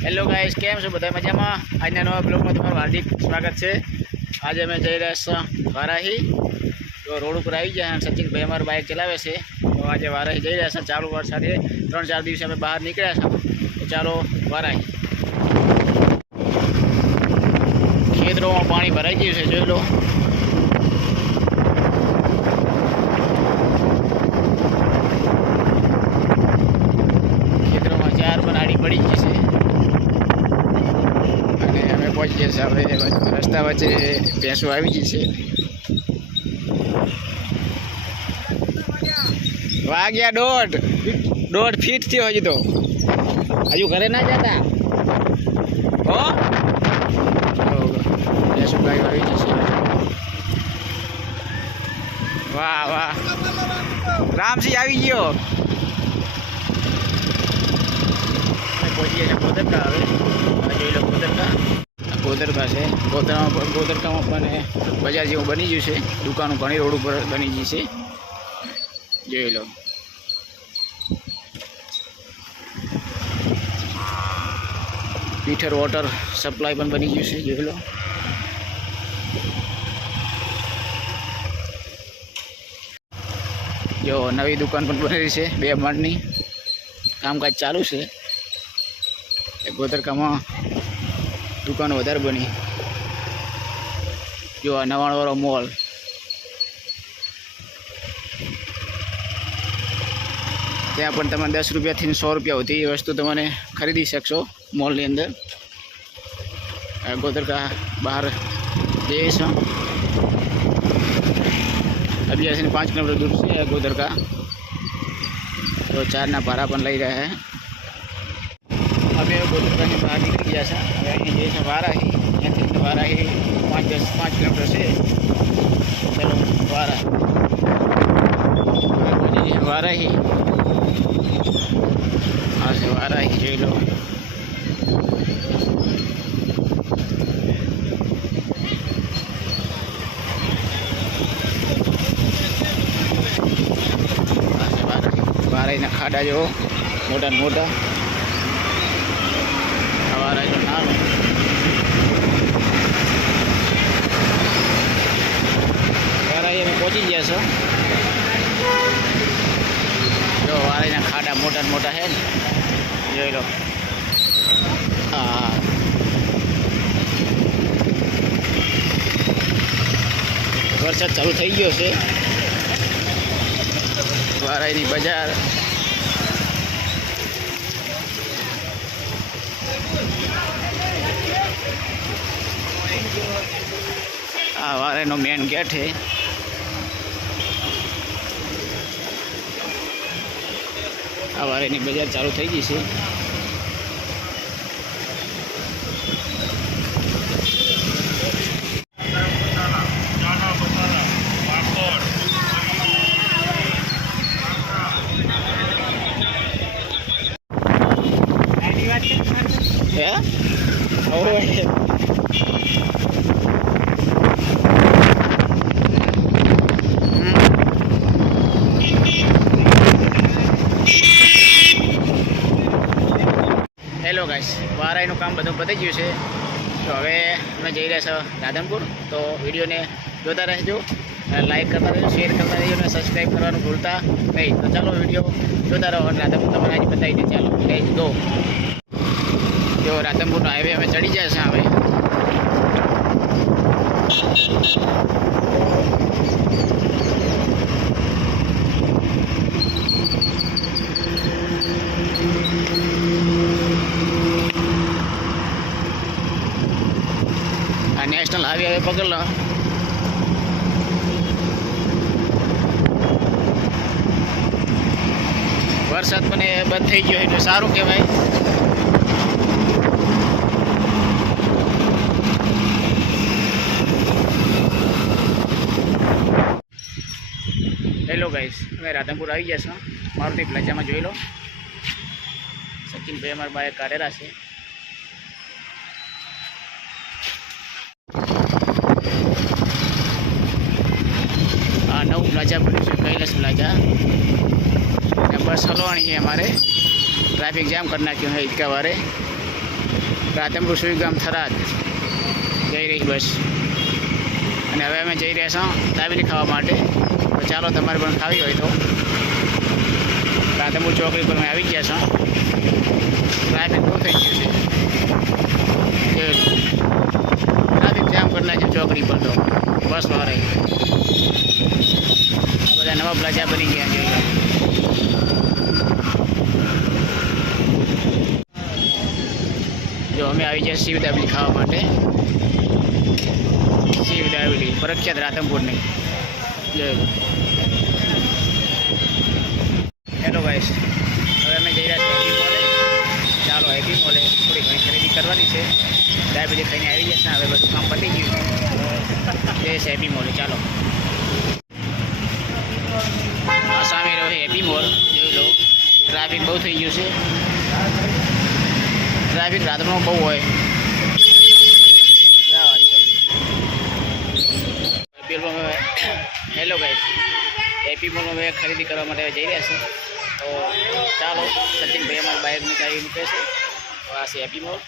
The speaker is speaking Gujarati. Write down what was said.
हेलो गाइस, केम छो बधा मजामां। આજના નવા બ્લોગમાં તમારું હાર્દિક સ્વાગત છે। આજે અમે જઈ રહ્યા છીએ વારાહી। તો રોડ ઉપર આવી ગયા। સચિનભાઈ અમારું બાઇક ચલાવે છે। તો આજે વારાહી જઈ રહ્યા છે। ચાલુ વરસાદે 3-4 દિવસે અમે બહાર નીકળ્યા છે। તો ચાલો વારાહી। ખેતરોમાં પાણી ભરાઈ ગયું છે, જોઈ લો। ખેતરોમાં ચાર બનાડી પડી ગઈ છે। पहुंची जैसे हमें रस्ता वच्चे भैंसो आई गई है। वाग्या 1.5 फीट थी हजू। तो हजू घरे ना जाता हो। भैंसो गाय आई गई है। वाह वाह, रामसी आई गयो। पहुंची गया गोदरका। हमें जो लोग गोदरका है, गोदरका में अपने बजार जेवुं बनी गयुं छे। दुकानों घणी रोड पर बनी गई है, जोई लो। पीठर वॉटर सप्लाय पण बनी गयुं छे, जोई लो। जो नवी दुकान पण बनी रही है, 2 माळनी कामकाज चालू है। गोदरका में दुकान वधारे बनी। जो आ 99 वाळो मॉल। त्यां पण तमे 10 रुपया थी 100 रुपया होती वस्तु तमने खरीदी शकशो मॉल नी अंदर। गोदरका बहार जईए छो। 11 से 5 किलोमीटर दूर से गोदरका। तो 4 ना भाड़ा पण लई रह्या है। अमे गोदरका बहार निकली गया है। अहीं जे छे वाराही, अहींथी वाराही 5 किलोमीटर से। चलो वाराही पहुंची गए। वाराही आ से वाराही जोई लो। वाराही ना खाड़ा जो मोटा मोटा। वाराही नो नाम वाराही में पहुंची गया छो। जो वाराही ना खाड़ा मोटा मोटा है, जोई लो। वरसाद चालू थई गयो छे। वाराही नी बजार। आ वाराही नो मेन गेट है। आ वाराही नी बजार चालू थई गई है। हेलो गाइस, वाराहीનું काम બધું પતી ગયું છે। તો હવે અમે જઈ રહ્યા છીએ રાધનપુર। તો વિડીયોને જોતા રહેજો, લાઈક કરતા રહેજો, શેર કરતા રહેજો અને સબસ્ક્રાઈબ કરવાનું ભૂલતા નહીં। તો ચાલો વિડીયો જોતા રહો અને રાધનપુર તમને આજે બતાવી દે। ચાલો લેટ્સ ગો। જો રાધનપુરનો હાઈવે અમે ચડી જાય છે હવે। नेशनल हाईवे पकड़ लो। वरसाद पण बंद थई गयो એટલે સારું કહેવાય। हेलो गाइस, मैं राधनपुर आई गया छो। मारुति प्लाजा में જોઈ લો। सचिन भाई अमर बाइक काढेला છે। नव प्लाजा बन्यु छे, कैलाश प्लाजा। बस हलवाणी है हमारे। ट्रैफिक जाम कर नाख्यो है इतका बारे। રાધનપુર સુઈગામ થરાદ જઈ રહી બસ. અને હવે અમે જઈ રહ્યા છીએ દાબેલી ખાવા માટે. તો ચાલો તમારે પણ ખાવી હોય તો રાધનપુર ચોકડી પર અમે આવી ગયા છો. ટ્રાફિક બહુ થઈ ગયું છે, ટ્રાફિક જામ કરી નાખ્યું ચોકડી પર. તો બસ વાળે બધા નવા પ્લાઝા બની ગયા છે. જો અમે આવી ગયા શિવ દાબેલી ખાવા માટે. શિવ દાબેલી પ્રખ્યાત રાધનપુરની. હેલો ગાઈસ, હવે અમે જઈ રહ્યા છીએ હેપી મોલે. ચાલો હેપી મોલે થોડી ઘણી ખરીદી કરવાની છે. દાબેલી ખાઈને આવી જશે. હવે બધું કામ પતી ગયું છે. હેપી મોલે ચાલો. આ સામે રહ્યો હેપી મોલ, જોઈ લો. ટ્રાફિક બહુ થઈ ગયું છે. ટ્રાફિક રાતમાં બહુ હોય. હેલો ગાઈસ, હેપી મોલમાં હવે ખરીદી કરવા માટે જઈ રહ્યા છે. તો ચાલો, સચિનભાઈ અમારા બાઇકની ચાવી મૂકે છે. તો આ છે હેપી મોલ.